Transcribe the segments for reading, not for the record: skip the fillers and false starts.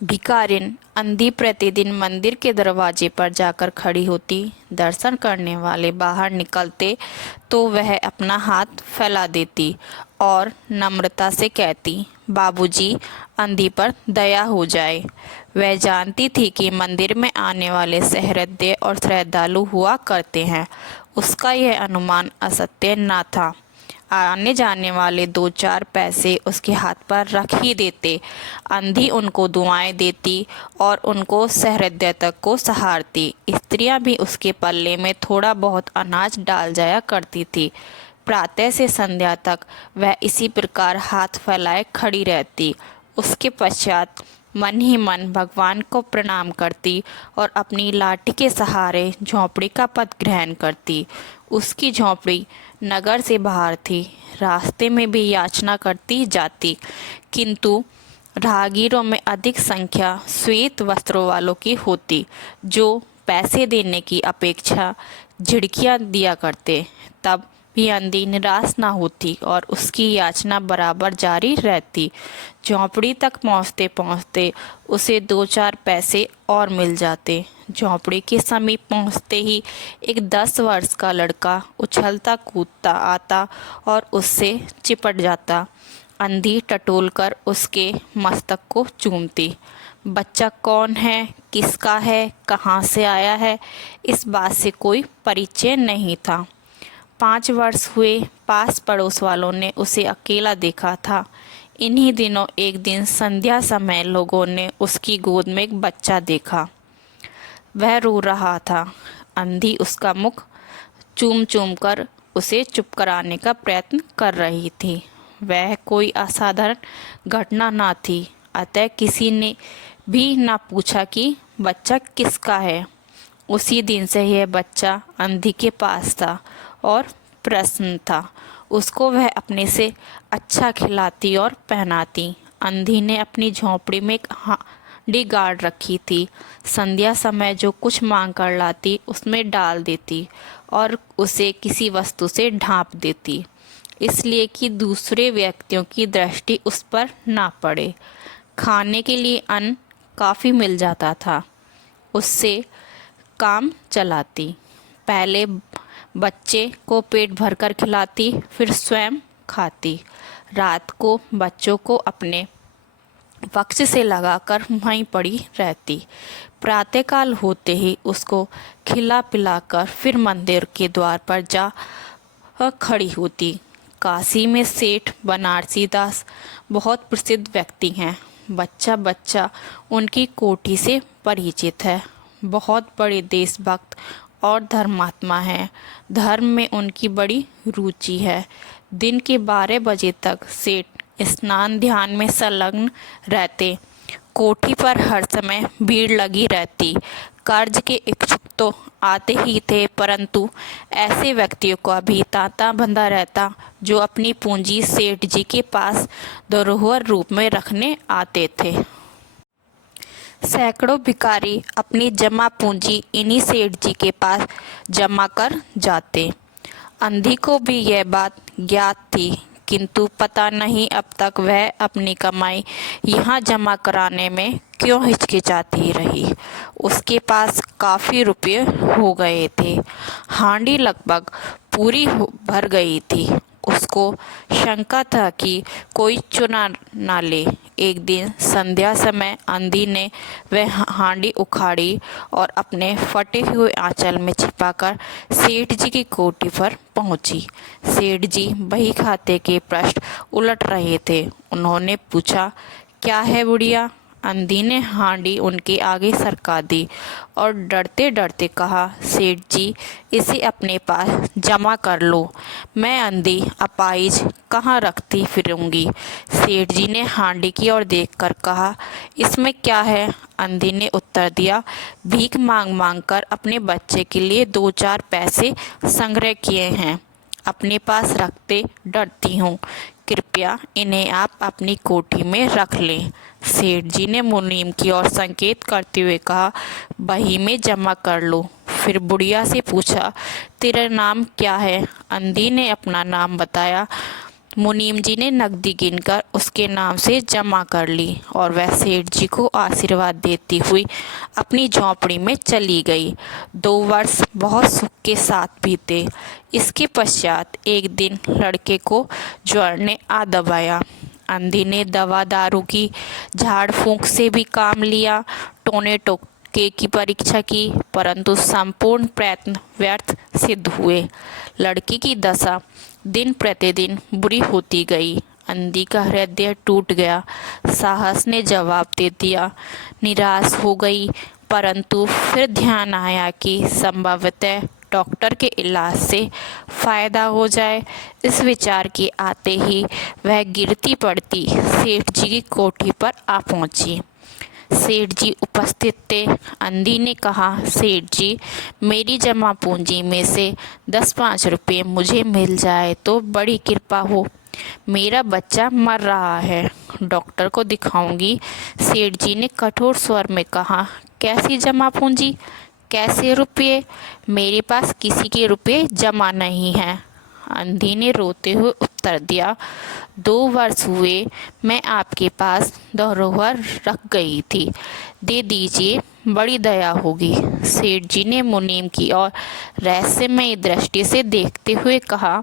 भिखारिन अंधी प्रतिदिन मंदिर के दरवाजे पर जाकर खड़ी होती। दर्शन करने वाले बाहर निकलते तो वह अपना हाथ फैला देती और नम्रता से कहती, बाबूजी, अंधी पर दया हो जाए। वह जानती थी कि मंदिर में आने वाले सहृदय और श्रद्धालु हुआ करते हैं। उसका यह अनुमान असत्य न था। आने जाने वाले दो चार पैसे उसके हाथ पर रख ही देते। अंधी उनको दुआएं देती और उनको सहृदय तक को सहारती। स्त्रियां भी उसके पल्ले में थोड़ा बहुत अनाज डाल जाया करती थी। प्रातः से संध्या तक वह इसी प्रकार हाथ फैलाए खड़ी रहती। उसके पश्चात मन ही मन भगवान को प्रणाम करती और अपनी लाठी के सहारे झोंपड़ी का पद ग्रहण करती। उसकी झोंपड़ी नगर से बाहर थी। रास्ते में भी याचना करती जाती, किंतु राहगीरों में अधिक संख्या श्वेत वस्त्रों वालों की होती, जो पैसे देने की अपेक्षा झिड़कियां दिया करते। तब भी अंधी निराश न होती और उसकी याचना बराबर जारी रहती। झोंपड़ी तक पहुँचते पहुँचते उसे दो चार पैसे और मिल जाते। झोंपड़ी के समीप पहुँचते ही एक 10 वर्ष का लड़का उछलता कूदता आता और उससे चिपट जाता। अंधी टटोल कर उसके मस्तक को चूमती। बच्चा कौन है, किसका है, कहाँ से आया है, इस बात से कोई परिचय नहीं था। 5 वर्ष हुए, पास पड़ोस वालों ने उसे अकेला देखा था। इन्हीं दिनों एक दिन संध्या समय लोगों ने उसकी गोद में एक बच्चा देखा। वह रो रहा था। अंधी उसका मुख चूम चूम कर उसे चुप कराने का प्रयत्न कर रही थी। वह कोई असाधारण घटना न थी, अतः किसी ने भी न पूछा कि बच्चा किसका है। उसी दिन से यह बच्चा अंधी के पास था और प्रसन्न था। उसको वह अपने से अच्छा खिलाती और पहनाती। अंधी ने अपनी झोंपड़ी में एक हांडी गाड़ रखी थी। संध्या समय जो कुछ मांग कर लाती उसमें डाल देती और उसे किसी वस्तु से ढांप देती, इसलिए कि दूसरे व्यक्तियों की दृष्टि उस पर ना पड़े। खाने के लिए अन्न काफ़ी मिल जाता था। उससे काम चलाती। पहले बच्चे को पेट भरकर खिलाती, फिर स्वयं खाती। रात को बच्चों को अपने वक्ष से लगाकर वहीं पड़ी रहती। प्रातःकाल होते ही उसको खिला पिलाकर फिर मंदिर के द्वार पर जा खड़ी होती। काशी में सेठ बनारसी दास बहुत प्रसिद्ध व्यक्ति हैं। बच्चा बच्चा उनकी कोठी से परिचित है। बहुत बड़े देशभक्त और धर्मात्मा हैं। धर्म में उनकी बड़ी रुचि है। दिन के 12 बजे तक सेठ स्नान ध्यान में संलग्न रहते। कोठी पर हर समय भीड़ लगी रहती। कर्ज के इच्छुक तो आते ही थे, परंतु ऐसे व्यक्तियों का भी तांता बंधा रहता जो अपनी पूंजी सेठ जी के पास धरोहर रूप में रखने आते थे। सैकड़ों भिखारी अपनी जमा पूंजी इन्हीं सेठ जी के पास जमा कर जाते। अंधी को भी यह बात ज्ञात थी, किंतु पता नहीं अब तक वह अपनी कमाई यहाँ जमा कराने में क्यों हिचकिचाती रही। उसके पास काफ़ी रुपये हो गए थे। हांडी लगभग पूरी भर गई थी। उसको शंका था कि कोई चुरा ना ले। एक दिन संध्या समय अंधी ने वह हांडी उखाड़ी और अपने फटे हुए आंचल में छिपाकर सेठ जी की कोठी पर पहुंची। सेठ जी बही खाते के पृष्ठ उलट रहे थे। उन्होंने पूछा, क्या है बुढ़िया? अंधी ने हांडी उनके आगे सरका दी और डरते डरते कहा, सेठ जी, इसे अपने पास जमा कर लो। मैं अंधी अपाहिज कहाँ रखती फिरूंगी। सेठ जी ने हांडी की ओर देखकर कहा, इसमें क्या है? अंधी ने उत्तर दिया, भीख मांग मांग कर अपने बच्चे के लिए 2-4 पैसे संग्रह किए हैं, अपने पास रखते डरती हूँ। कृपया इन्हें आप अपनी कोठी में रख लें। सेठ जी ने मुनीम की ओर संकेत करते हुए कहा, बही में जमा कर लो। फिर बुढ़िया से पूछा, तेरा नाम क्या है? अंधी ने अपना नाम बताया। मुनीम जी ने नकदी गिनकर उसके नाम से जमा कर ली और वह सेठ जी को आशीर्वाद देती हुई अपनी झोंपड़ी में चली गई। 2 वर्ष बहुत सुख के साथ बीते। इसके पश्चात एक दिन लड़के को ज्वर ने आ दबाया। अंधी ने दवा दारू की, झाड़ फूंक से भी काम लिया, टोने टोके की परीक्षा की, परंतु संपूर्ण प्रयत्न व्यर्थ सिद्ध हुए। लड़की की दशा दिन प्रतिदिन बुरी होती गई। अंधी का हृदय टूट गया। साहस ने जवाब दे दिया। निराश हो गई, परंतु फिर ध्यान आया कि संभवतः डॉक्टर के इलाज से फायदा हो जाए। इस विचार के आते ही वह गिरती पड़ती सेठ जी की कोठी पर आ पहुंची। सेठ जी उपस्थित थे। अंधी ने कहा, सेठ जी, मेरी जमा पूंजी में से 10-5 रुपये मुझे मिल जाए तो बड़ी कृपा हो। मेरा बच्चा मर रहा है, डॉक्टर को दिखाऊंगी। सेठ जी ने कठोर स्वर में कहा, कैसी जमा पूंजी, कैसे रुपये? मेरे पास किसी के रुपये जमा नहीं हैं। अंधी ने रोते हुए उत्तर दिया, 2 वर्ष हुए मैं आपके पास धरोहर रख गई थी, दे दीजिए, बड़ी दया होगी। सेठ जी ने मुनीम की ओर रहस्यमय दृष्टि से देखते हुए कहा,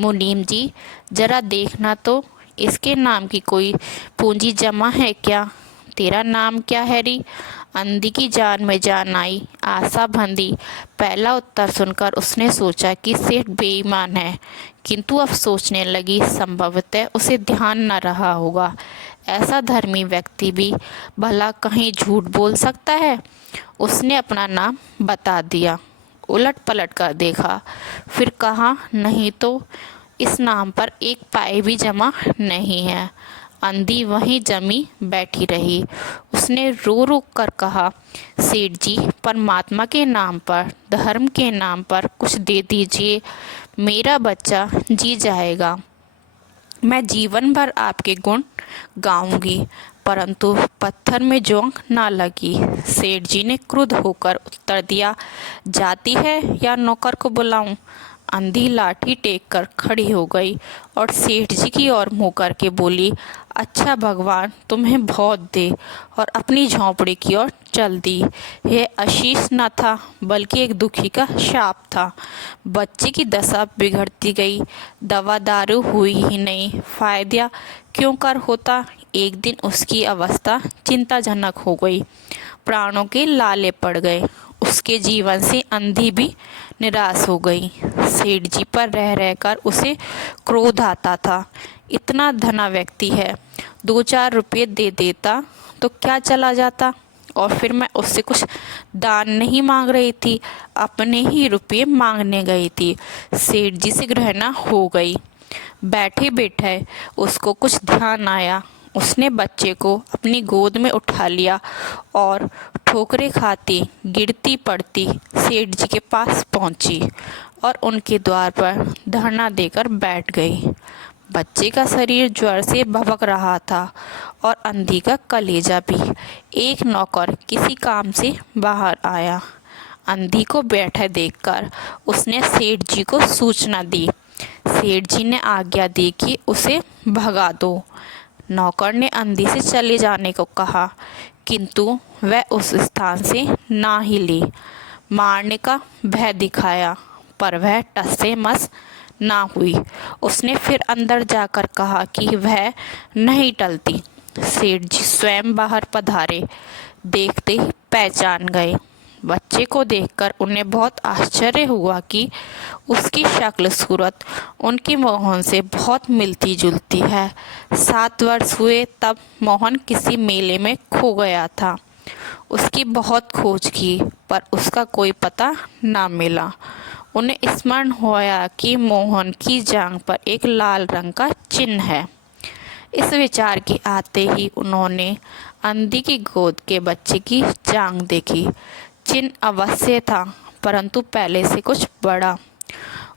मुनीम जी, जरा देखना तो, इसके नाम की कोई पूंजी जमा है क्या? तेरा नाम क्या है री? अंधी की जान में जान आई, आशा बंधी। पहला उत्तर सुनकर उसने सोचा कि सेठ बेईमान है, किंतु अब सोचने लगी संभवतः उसे ध्यान न रहा होगा। ऐसा धर्मी व्यक्ति भी भला कहीं झूठ बोल सकता है? उसने अपना नाम बता दिया। उलट पलट कर देखा, फिर कहा, नहीं तो इस नाम पर एक पाई भी जमा नहीं है। अंधी वहीं जमी बैठी रही। उसने रो रो कर कहा, सेठ जी, परमात्मा के नाम पर, धर्म के नाम पर कुछ दे दीजिए, मेरा बच्चा जी जाएगा। मैं जीवन भर आपके गुण गाऊंगी। परंतु पत्थर में जोंक ना लगी। सेठ जी ने क्रुद्ध होकर उत्तर दिया, जाती है या नौकर को बुलाऊं? अंधी लाठी टेक कर खड़ी हो गई और सेठ जी की ओर मुँह करके बोली, अच्छा भगवान तुम्हें बहुत दे, और अपनी झोंपड़ी की ओर चल दी। यह आशीष न था बल्कि एक दुखी का शाप था। बच्चे की दशा बिगड़ती गई। दवा दारू हुई ही नहीं, फायदा क्यों कर होता। एक दिन उसकी अवस्था चिंताजनक हो गई। प्राणों के लाले पड़ गए। उसके जीवन से अंधी भी निराश हो गई। सेठ जी पर रह रहकर उसे क्रोध आता था। इतना धना व्यक्ति है, 2-4 रुपये दे देता तो क्या चला जाता। और फिर मैं उससे कुछ दान नहीं मांग रही थी, अपने ही रुपये मांगने गई थी। सेठ जी से घृणा हो गई। बैठे बैठे उसको कुछ ध्यान आया। उसने बच्चे को अपनी गोद में उठा लिया और ठोकरें खाती गिरती पड़ती सेठ जी के पास पहुंची और उनके द्वार पर धरना देकर बैठ गई। बच्चे का शरीर ज्वर से भभक रहा था और अंधी का कलेजा भी। एक नौकर किसी काम से बाहर आया। अंधी को बैठे देखकर उसने सेठ जी को सूचना दी। सेठ जी ने आज्ञा दी कि उसे भगा दो। नौकर ने अंधी से चले जाने को कहा, किंतु वह उस स्थान से ना हिली। मारने का भय दिखाया, पर वह टस से मस ना हुई। उसने फिर अंदर जाकर कहा कि वह नहीं टलती। सेठ जी स्वयं बाहर पधारे, देखते ही पहचान गए। बच्चे को देखकर उन्हें बहुत आश्चर्य हुआ कि उसकी शक्ल सूरत उनके मोहन से बहुत मिलती जुलती है। 7 वर्ष हुए तब मोहन किसी मेले में खो गया था। उसकी बहुत खोज की, पर उसका कोई पता ना मिला। उन्हें स्मरण हुआ कि मोहन की जांघ पर एक लाल रंग का चिन्ह है। इस विचार के आते ही उन्होंने अंधी की गोद के बच्चे की जांघ देखी। चिन्ह अवश्य था, परंतु पहले से कुछ बड़ा।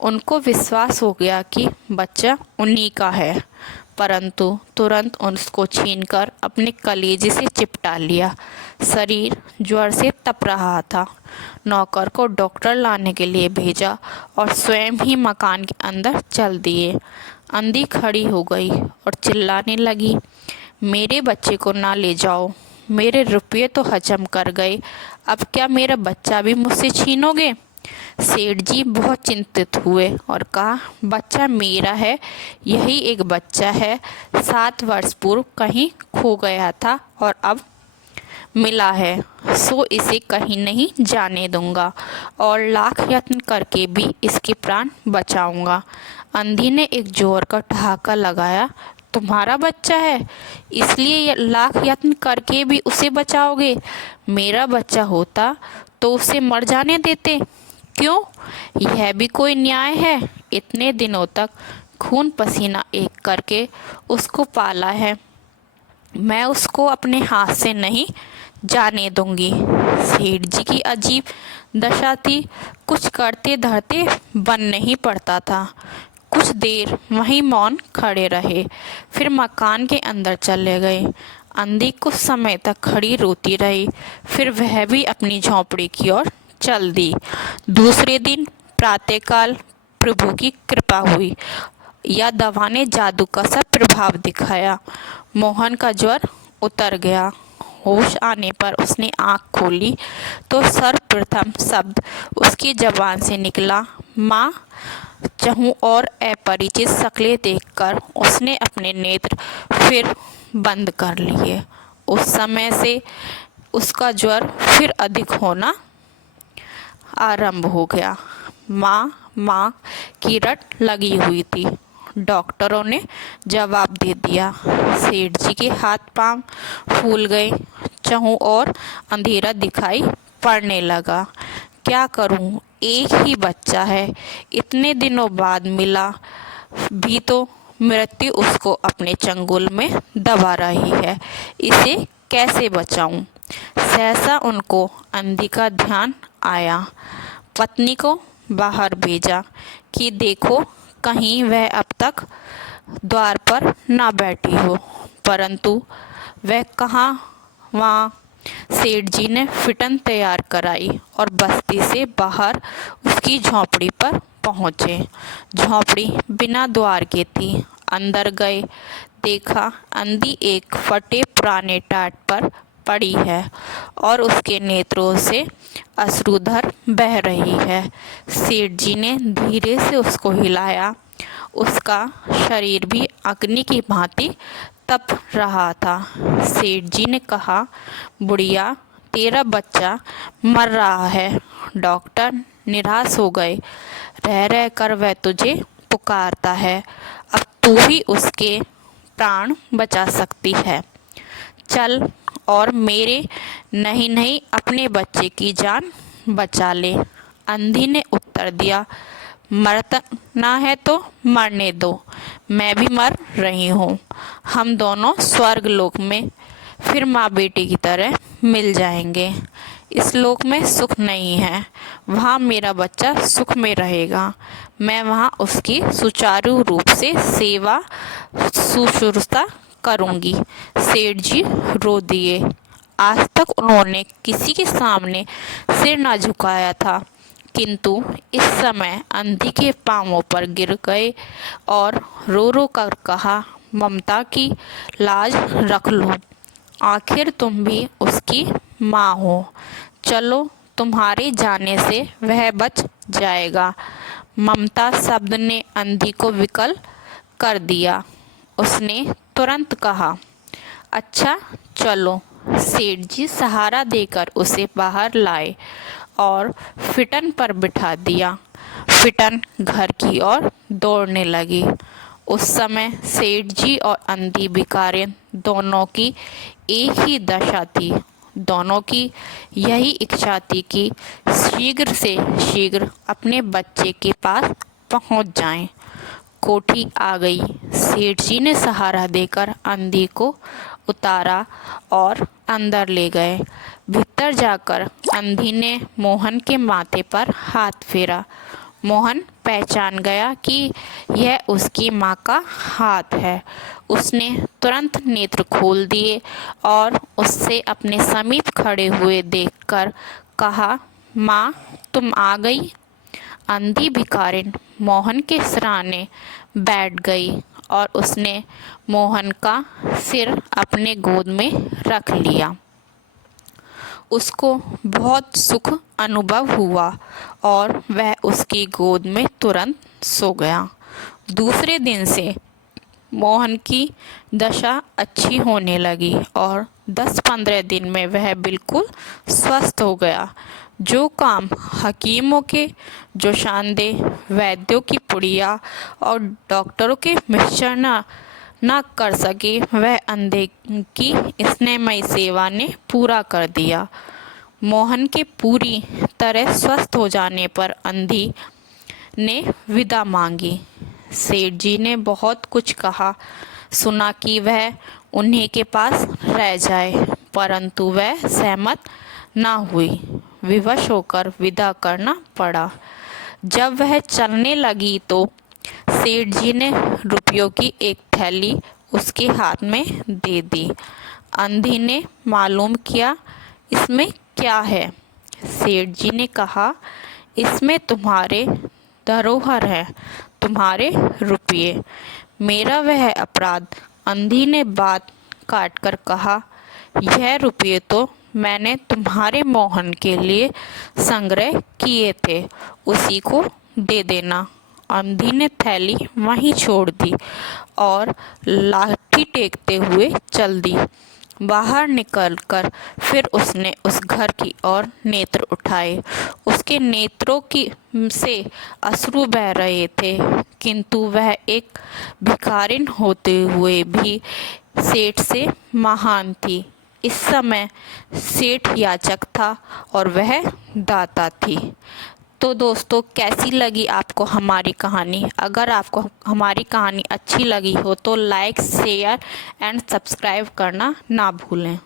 उनको विश्वास हो गया कि बच्चा उन्हीं का है, परंतु तुरंत उसको छीनकर अपने कलेजे से चिपटा लिया। शरीर ज्वर से तप रहा था। नौकर को डॉक्टर लाने के लिए भेजा और स्वयं ही मकान के अंदर चल दिए। अंधी खड़ी हो गई और चिल्लाने लगी, मेरे बच्चे को ना ले जाओ, मेरे रुपये तो हजम कर गए, अब क्या मेरा बच्चा भी मुझसे छीनोगे? सेठ जी बहुत चिंतित हुए और कहा, बच्चा मेरा है, यही एक बच्चा है, 7 वर्ष पूर्व कहीं खो गया था और अब मिला है, सो इसे कहीं नहीं जाने दूंगा और लाख यत्न करके भी इसके प्राण बचाऊंगा। अंधी ने एक जोर का ठहाका लगाया, तुम्हारा बच्चा है, इसलिए लाख यत्न करके भी उसे बचाओगे? मेरा बच्चा होता तो उसे मर जाने देते। क्यों? यह भी कोई न्याय है? इतने दिनों तक खून पसीना एक करके उसको पाला है, मैं उसको अपने हाथ से नहीं जाने दूंगी। सेठ जी की अजीब दशा थी, कुछ करते धरते बन नहीं पड़ता था। कुछ देर वहीं मौन खड़े रहे, फिर मकान के अंदर चले गए। अंधी कुछ समय तक खड़ी रोती रही, फिर वह भी अपनी झोंपड़ी की ओर चल दी। दूसरे दिन प्रातःकाल प्रभु की कृपा हुई या दवा ने जादू का सा प्रभाव दिखाया। मोहन का ज्वर उतर गया। होश आने पर उसने आंख खोली तो सर्वप्रथम शब्द उसकी जबान से निकला, माँ। चहु और अपरिचित शक्लें देखकर उसने अपने नेत्र फिर बंद कर लिए। उस समय से उसका ज्वर फिर अधिक होना आरंभ हो गया। माँ माँ की रट लगी हुई थी। डॉक्टरों ने जवाब दे दिया। सेठ जी के हाथ पांव फूल गए। चहु और अंधेरा दिखाई पड़ने लगा। क्या करूं, एक ही बच्चा है, इतने दिनों बाद मिला भी तो मृत्यु उसको अपने चंगुल में दबा रही है, इसे कैसे बचाऊं? सहसा उनको अंधी का ध्यान आया। पत्नी को बाहर भेजा कि देखो कहीं वह अब तक द्वार पर ना बैठी हो, परंतु वह कहाँ, वहाँ सेठ जी ने फिटन तैयार कराई और बस्ती से बाहर उसकी झोंपड़ी पर पहुँचे। झोंपड़ी बिना द्वार के थी। अंदर गए, देखा अंधी एक फटे पुराने टाट पर पड़ी है और उसके नेत्रों से अश्रुधर बह रही है। सेठ जी ने धीरे से उसको हिलाया। उसका शरीर भी अग्नि की भांति तप रहा था। सेठ जी ने कहा, बुढ़िया, तेरा बच्चा मर रहा है। डॉक्टर निराश हो गए। रह रह कर वह तुझे पुकारता है, अब तू ही उसके प्राण बचा सकती है। चल और मेरे नहीं नहीं अपने बच्चे की जान बचा ले। अंधी ने उत्तर दिया, मरना है तो मरने दो, मैं भी मर रही हूँ। हम दोनों स्वर्ग लोक में फिर माँ बेटी की तरह मिल जाएंगे। इस लोक में सुख नहीं है, वहाँ मेरा बच्चा सुख में रहेगा। मैं वहाँ उसकी सुचारू रूप से सेवा शुश्रूषा करूँगी। सेठ जी रो दिए। आज तक उन्होंने किसी के सामने सिर न झुकाया था, किंतु इस समय अंधी के पांवों पर गिर गए और रो रो कर कहा, ममता की लाज रख लो, आखिर तुम भी उसकी माँ हो। चलो, तुम्हारे जाने से वह बच जाएगा। ममता शब्द ने अंधी को विकल कर दिया। उसने तुरंत कहा, अच्छा चलो। सेठ जी सहारा देकर उसे बाहर लाए और फिटन पर बिठा दिया। फिटन घर की ओर दौड़ने लगी। उस समय सेठ जी और अंधी भिखारिन दोनों की एक ही दशा थी। दोनों की यही इच्छा थी कि शीघ्र से शीघ्र अपने बच्चे के पास पहुंच जाएं। कोठी आ गई। सेठ जी ने सहारा देकर अंधी को उतारा और अंदर ले गए। भीतर जाकर अंधी ने मोहन के माथे पर हाथ फेरा। मोहन पहचान गया कि यह उसकी माँ का हाथ है। उसने तुरंत नेत्र खोल दिए और उससे अपने समीप खड़े हुए देखकर कहा, माँ तुम आ गई। अंधी भिखारिन मोहन के सिरहाने बैठ गई और उसने मोहन का सिर अपने गोद में रख लिया। उसको बहुत सुख अनुभव हुआ और वह उसकी गोद में तुरंत सो गया। दूसरे दिन से मोहन की दशा अच्छी होने लगी और 10-15 दिन में वह बिल्कुल स्वस्थ हो गया। जो काम हकीमों के जोशानदेह वैद्यों की पुड़िया और डॉक्टरों के मिक्सचर न कर सके, वह अंधे की स्नेहमयी सेवा ने पूरा कर दिया। मोहन के पूरी तरह स्वस्थ हो जाने पर अंधी ने विदा मांगी। सेठ जी ने बहुत कुछ कहा सुना कि वह उन्हीं के पास रह जाए, परंतु वह सहमत न हुई। विवश होकर विदा करना पड़ा। जब वह चलने लगी तो सेठ जी ने रुपयों की एक थैली उसके हाथ में दे दी। अंधी ने मालूम किया, इसमें क्या है? सेठ जी ने कहा, इसमें तुम्हारे धरोहर है, तुम्हारे रुपये। मेरा वह अपराध? अंधी ने बात काटकर कहा, यह रुपये तो मैंने तुम्हारे मोहन के लिए संग्रह किए थे, उसी को दे देना। अंधी ने थैली वहीं छोड़ दी और लाठी टेकते हुए चल दी। बाहर निकलकर फिर उसने उस घर की ओर नेत्र उठाए। उसके नेत्रों की से अश्रु बह रहे थे, किंतु वह एक भिखारिन होते हुए भी सेठ से महान थी। इस समय सेठ याचक था और वह दाता थी। तो दोस्तों, कैसी लगी आपको हमारी कहानी? अगर आपको हमारी कहानी अच्छी लगी हो तो लाइक, शेयर एंड सब्सक्राइब करना ना भूलें।